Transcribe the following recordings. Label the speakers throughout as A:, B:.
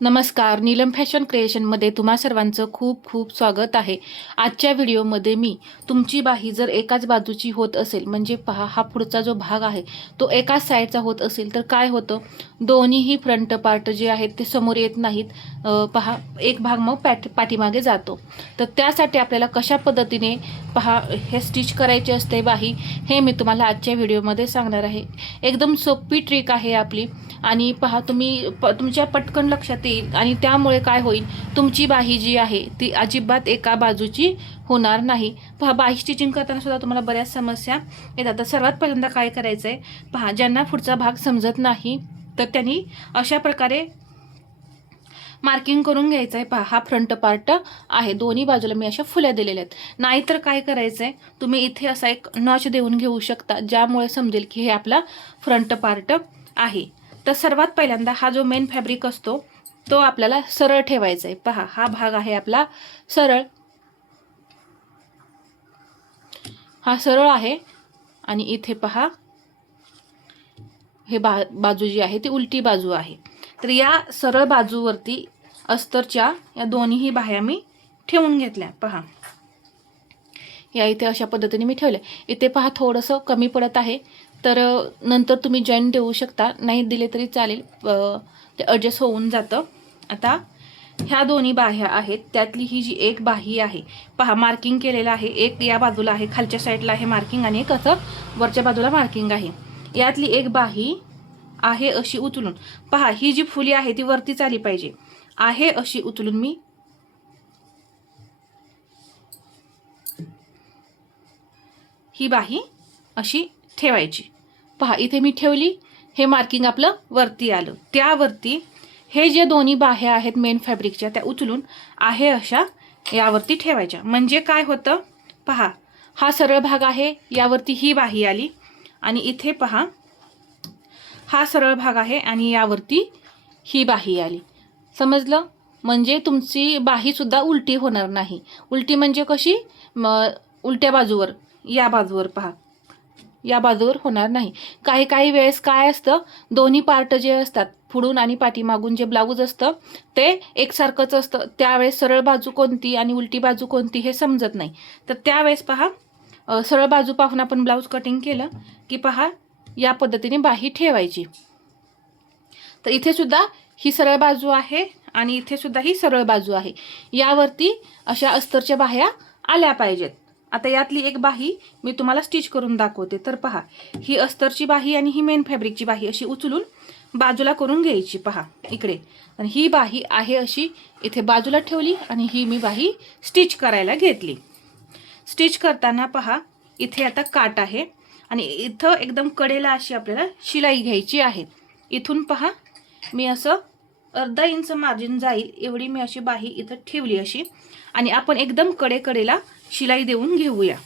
A: नमस्कार नीलम फॅशन क्रिएशनमध्ये तुम्हा सर्वांचं खूप खूप स्वागत आहे. आजच्या व्हिडिओमध्ये मी तुमची बाही जर एकाच बाजूची होत असेल म्हणजे पहा हा पुढचा जो भाग आहे तो एकाच साईडचा होत असेल तर काय होतं? दोन्हीही फ्रंट पार्ट जे आहेत ते समोर येत नाहीत. पहा एक भाग मग पॅट पाठीमागे जातो. तर त्यासाठी आपल्याला कशा पद्धतीने पहा हे स्टिच करायचे असते बाही हे मी तुम्हाला आजच्या व्हिडिओमध्ये सांगणार आहे. एकदम सोपी ट्रिक आहे आपली. आणि पहा तुम्ही प तुमच्या पटकन लक्षात येईल आणि त्यामुळे काय होईल? तुमची बाही जी आहे ती अजिबात एका बाजूची होणार नाही. पहा बाही स्टिचिंग करताना सुद्धा तुम्हाला बऱ्याच समस्या येतात. तर सर्वात पहिल्यांदा काय करायचं आहे पहा ज्यांना पुढचा भाग समजत नाही तर त्यांनी अशा प्रकारे मार्किंग करून घ्यायचं आहे पहा हा फ्रंट पार्ट आहे. दोन्ही बाजूला मी अशा फुल्या दिलेल्या आहेत. नाहीतर काय करायचं आहे तुम्ही इथे असा एक नॉच देऊन घेऊ शकता ज्यामुळे समजेल की हे आपला फ्रंट पार्ट आहे. तर सर्वात पहिल्यांदा हा जो मेन फॅब्रिक असतो तो आपल्याला सरळ ठेवायचा आहे. पहा हा भाग आहे आपला सरळ. हा सरळ आहे आणि इथे पहा हे बा बाजू जी आहे ती उलटी बाजू आहे. तर या सरळ बाजूवरती अस्तरच्या या दोन्हीही बाह्या मी ठेवून घेतल्या. पहा. या इथे अशा पद्धतीने मी ठेवल्या. इथे पहा थोडंसं कमी पडत आहे. तर नंतर तुम्ही जॉईन देऊ शकता. नाही दिले तरी चालेल. ते ॲडजस्ट होऊन जातं. आता ह्या दोन्ही बाह्या आहेत. त्यातली ही जी एक बाही आहे पहा मार्किंग केलेलं आहे. एक या बाजूला आहे खालच्या साईडला आहे मार्किंग आणि एक असं वरच्या बाजूला मार्किंग आहे. यातली एक बाही आहे अशी उचलून. पहा ही जी फुली आहे ती वरतीच आली पाहिजे. आहे अशी उचलून मी ही बाही अशी ठेवायची. पहा इथे मी ठेवली हे मार्किंग आपलं वरती आलं. त्यावरती हे जे दोन्ही बाह्या आहेत मेन फॅब्रिकच्या त्या उचलून आहे अशा यावरती ठेवायच्या. म्हणजे काय होतं? पहा हा सरळ भाग आहे यावरती ही बाही आली. आणि इथे पहा हा सरळ भाग आहे आणि यावरती ही बाही आली. समजलं? म्हणजे तुमची बाहीसुद्धा उलटी होणार नाही. उलटी म्हणजे कशी? म उलट्या बाजूवर या बाजूवर पहा. या बाजूवर होणार नाही. काही काही वेळेस काय असतं दोन्ही पार्ट जे असतात पुढून आणि पाठीमागून जे ब्लाऊज असतं ते एकसारखंच असतं. त्यावेळेस सरळ बाजू कोणती आणि उलटी बाजू कोणती हे समजत नाही. तर त्यावेळेस पहा सरळ बाजू पाहून आपण ब्लाऊज कटिंग केलं की पहा या पद्धतीने बाही ठेवायची. तर इथे सुद्धा ही सरळ बाजू आहे आणि इथे सुद्धा ही सरळ बाजू आहे. यावरती अशा अस्तरच्या बाह्या आल्या पाहिजेत. आता यातली एक बाही मी तुम्हाला स्टिच करून दाखवते. तर पहा ही अस्तरची बाही आणि ही मेन फॅब्रिकची बाही अशी उचलून बाजूला करून घ्यायची. पहा इकडे. आणि ही बाही आहे अशी इथे बाजूला ठेवली आणि ही मी बाही स्टिच करायला घेतली. स्टिच करताना पहा इथे आता काट आहे आणि इथं एकदम कडेला अशी आपल्याला शिलाई घ्यायची आहे. इथून पहा मी असं अर्धा इंच मार्जिन जाईल एवढी मी अशी बाही इथं ठेवली अशी. आणि आपण एकदम कडे कडेला शिलाई देऊन घेऊया.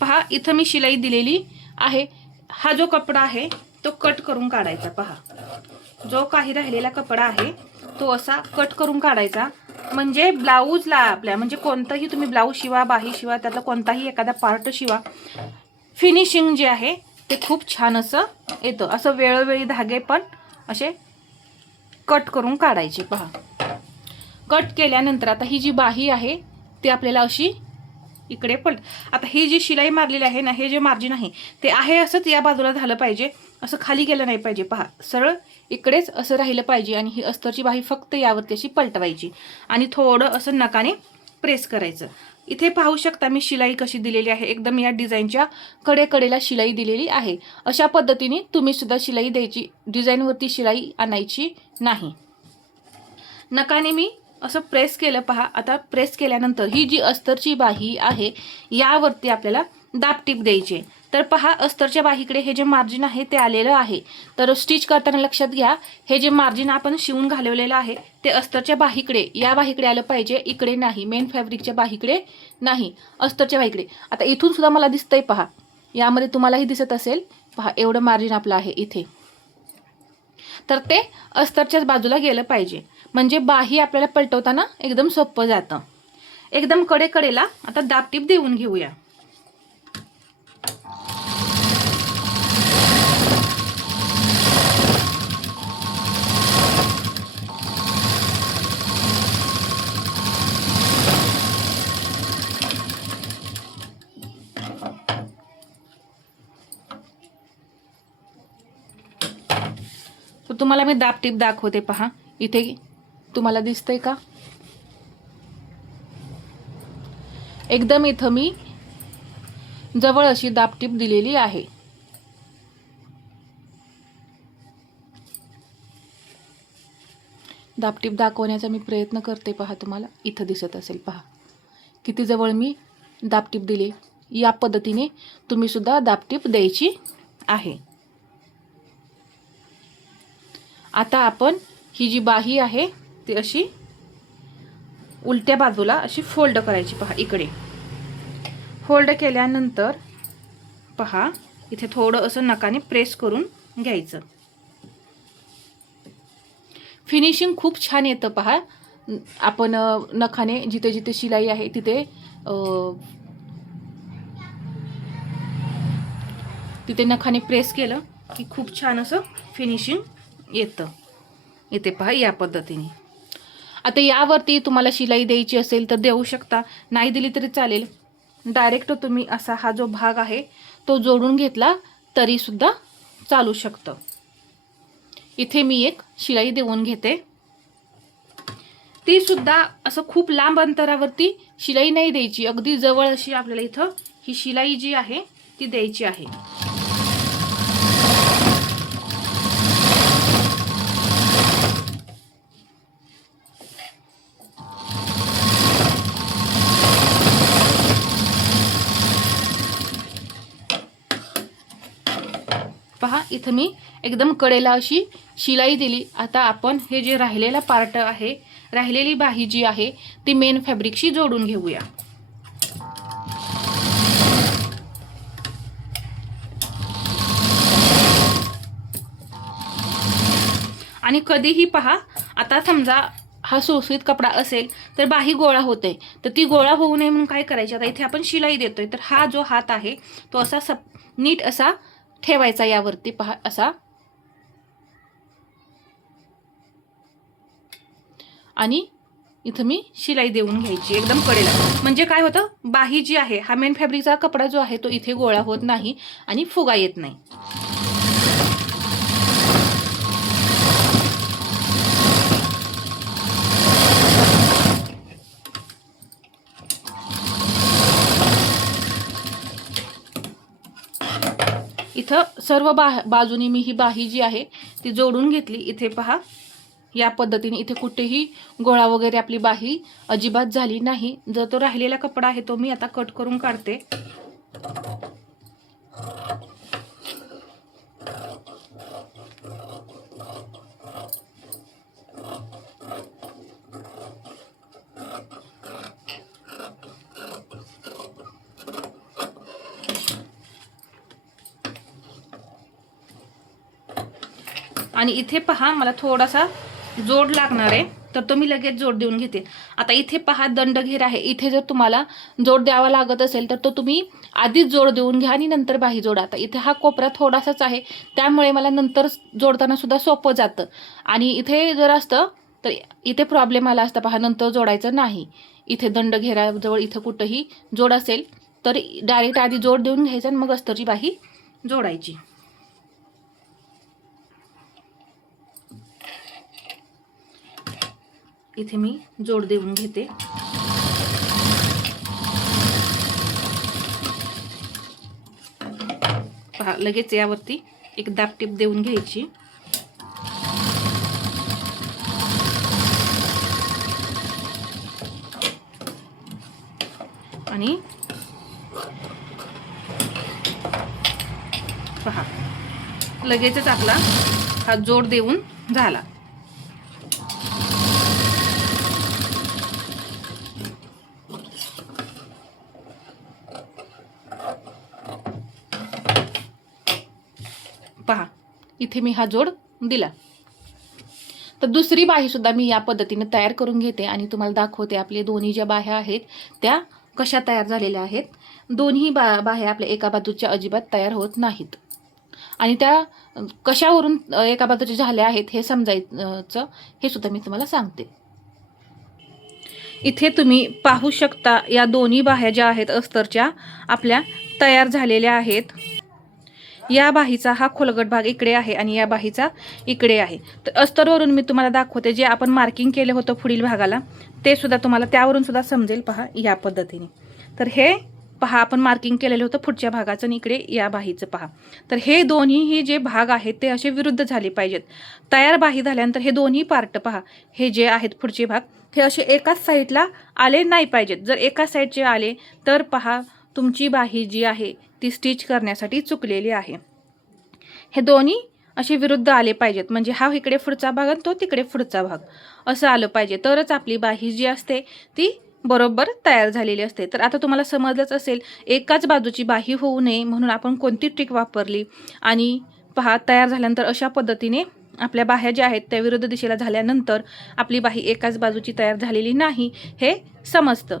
A: पहा इथं मी शिलाई दिलेली आहे. हा जो कपडा आहे तो कट करून काढायचा पहा. जो काही राहिलेला कपडा आहे तो असा कट करून काढायचा. म्हणजे ब्लाऊजला आपल्या म्हणजे कोणताही तुम्ही ब्लाऊज शिवा बाही शिवा त्यातला कोणताही एखादा पार्ट शिवा. फिनिशिंग जे आहे ते खूप छान असं येतं. असं वेळोवेळी धागे पण असे कट करून काढायचे. पहा. कट केल्यानंतर आता ही जी बाही आहे ती आपल्याला अशी इकडे पलट आता हे जी शिलाई मारलेली आहे ना हे जे मार्जिन आहे ते आहे असंच या बाजूला झालं पाहिजे. असं खाली गेलं नाही पाहिजे. पहा सरळ इकडेच असं राहिलं पाहिजे आणि ही अस्तरची बाही फक्त यावरती अशी पलटवायची. आणि थोडं असं नकाने प्रेस करायचं. इथे पाहू शकता मी शिलाई कशी दिलेली आहे. एकदम या डिझाईनच्या कडेकडेला शिलाई दिलेली आहे. अशा पद्धतीने तुम्ही सुद्धा शिलाई द्यायची. डिझाईनवरती शिलाई आणायची नाही. नकाने मी असं प्रेस केलं पहा. आता प्रेस केल्यानंतर ही जी अस्तरची बाही आहे यावरती आपल्याला दाबटीप द्यायची तर पहा अस्तरच्या बाहीकडे हे जे मार्जिन आहे ते आलेलं आहे. तर स्टिच करताना लक्षात घ्या हे जे मार्जिन आपण शिवून घालवलेलं आहे ते अस्तरच्या बाहीकडे या बाहीकडे आलं पाहिजे इकडे नाही. मेन फॅब्रिकच्या बाहीकडे नाही. अस्तरच्या बाहीकडे. आता इथून सुद्धा मला दिसतंय पहा. यामध्ये तुम्हालाही दिसत असेल. पहा एवढं मार्जिन आपलं आहे इथे. तर ते अस्तरच्याच बाजूला गेलं पाहिजे. म्हणजे बाही आपल्याला पलटवताना एकदम सोपं जातं. एकदम कडे कडेला आता दाबटीप देऊन घेऊया. तर तुम्हाला मी दाबटीप दाखवते पहा. इथे तुम्हाला दिसतंय का? एकदम इथं मी जवळ अशी दाबटीप दिलेली आहे. दाबटीप दाखवण्याचा मी प्रयत्न करते पहा तुम्हाला. इथं दिसत असेल पहा. किती जवळ मी दाबटीप दिली. या पद्धतीने तुम्ही सुद्धा दाबटीप द्यायची आहे. आता आपण ही जी बाही आहे ती अशी उलट्या बाजूला अशी फोल्ड करायची पहा इकडे. फोल्ड केल्यानंतर पहा इथे थोडं असं नकाने प्रेस करून घ्यायचं. फिनिशिंग खूप छान येतं पहा. आपण नखाने जिथे जिथे शिलाई आहे तिथे तिथे नखाने प्रेस केलं की खूप छान असं फिनिशिंग येतं. इथे पहा या पद्धतीने. आता यावरती तुम्हाला शिलाई द्यायची असेल तर देऊ शकता. नाही दिली तरी चालेल. डायरेक्ट तुम्ही असा हा जो भाग आहे तो जोडून घेतला तरीसुद्धा चालू शकतं. इथे मी एक शिलाई देऊन घेते. ती सुद्धा असं खूप लांब अंतरावरती शिलाई नाही द्यायची. अगदी जवळ अशी आपल्याला इथं ही शिलाई जी आहे ती द्यायची आहे. इथं मी एकदम कडेला अशी शिलाई दिली. आता आपण हे जे राहिलेला पार्ट आहे राहिलेली बाही जी आहे ती मेन फॅब्रिकशी जोडून घेऊया. आणि कधीही पहा आता समजा हा सुसुईत कपडा असेल तर बाही गोळा होते. तर ती गोळा होऊ नये म्हणून काय करायची? आता इथे आपण शिलाई देतोय. तर हा जो हात आहे तो असा सप नीट असा ठेवायचा यावरती पहा असा. आणि इथं मी शिलाई देऊन घ्यायची एकदम कडेला. म्हणजे काय होतं? बाही जी आहे हा मेन फॅब्रिकचा कपडा जो आहे तो इथे गोळा होत नाही आणि फुगा येत नाही. इथं सर्व बा बाजूनी मी ही बाही जी आहे ती जोडून घेतली. इथे पहा या पद्धतीने इथे कुठेही गोळा वगैरे आपली बाही अजिबात झाली नाही. जर तो राहिलेला कपडा आहे तो मी आता कट करून काढते. आणि इथे पहा मला थोडासा जोड लागणार आहे. तर तो मी लगेच जोड देऊन घेते. आता इथे पहा दंडघेर आहे. इथे जर तुम्हाला जोड द्यावा लागत असेल तर तो तुम्ही आधीच जोड देऊन घ्या आणि नंतर बाही जोडा. आता इथे हा कोपरा थोडासाच आहे. त्यामुळे मला नंतर जोडताना सुद्धा सोपं जातं. आणि इथे जर असतं तर इथे प्रॉब्लेम आला असता पहा नंतर जोडायचं नाही. इथे दंडघेराजवळ इथं कुठंही जोड असेल तर डायरेक्ट आधी जोड देऊन घ्यायचं आणि मग अस्तरची बाही जोडायची. इथे मी जोड देऊन घेते. पहा लगेच यावरती एक दाबटीप देऊन घ्यायची. आणि पहा लगेचच आपला हा जोड देऊन झाला पहा इथे मी हा जोड दिला. तर दुसरी बाहीसुद्धा मी या पद्धतीने तयार करून घेते आणि तुम्हाला दाखवते आपले दोन्ही ज्या बाह्या आहेत त्या कशा तयार झालेल्या आहेत. दोन्ही बा बाह्या आपल्या एका बाजूच्या अजिबात तयार होत नाहीत. आणि त्या कशावरून एका बाजूच्या झाल्या आहेत हे समजायचं हे सुद्धा मी तुम्हाला सांगते. इथे तुम्ही पाहू शकता या दोन्ही बाह्या ज्या आहेत अस्तरच्या आपल्या तयार झालेल्या आहेत. या बाहीचा हा खोलगट भाग इकडे आहे आणि या बाहीचा इकडे आहे. तर अस्तरवरून मी तुम्हाला दाखवते जे आपण मार्किंग केलं होतं पुढील भागाला ते सुद्धा तुम्हाला त्यावरून सुद्धा समजेल पहा या पद्धतीने. तर हे पहा आपण मार्किंग केलेलं होतं पुढच्या भागाचं आणि इकडे या बाहीचं पहा. तर हे दोन्हीही जे भाग आहेत ते असे विरुद्ध झाले पाहिजेत. तयार बाही झाल्यानंतर हे दोन्ही पार्ट पहा हे जे आहेत पुढचे भाग हे असे एकाच साईडला आले नाही पाहिजेत. जर एकाच साईडचे आले तर पहा तुमची बाही जी आहे ती स्टिच करण्यासाठी चुकलेली आहे. हे दोन्ही असे विरुद्ध आले पाहिजेत. म्हणजे हा इकडे पुढचा भाग आणि तो तिकडे पुढचा भाग. असं आलं पाहिजे. तरच आपली बाही जी असते ती बरोबर तयार झालेली असते. तर आता तुम्हाला समजलंच असेल एकाच बाजूची बाही होऊ नये म्हणून आपण कोणती ट्रिक वापरली? आणि पहा तयार झाल्यानंतर अशा पद्धतीने आपल्या बाह्या ज्या आहेत त्या विरुद्ध दिशेला झाल्यानंतर आपली बाही एकाच बाजूची तयार झालेली नाही हे समजतं.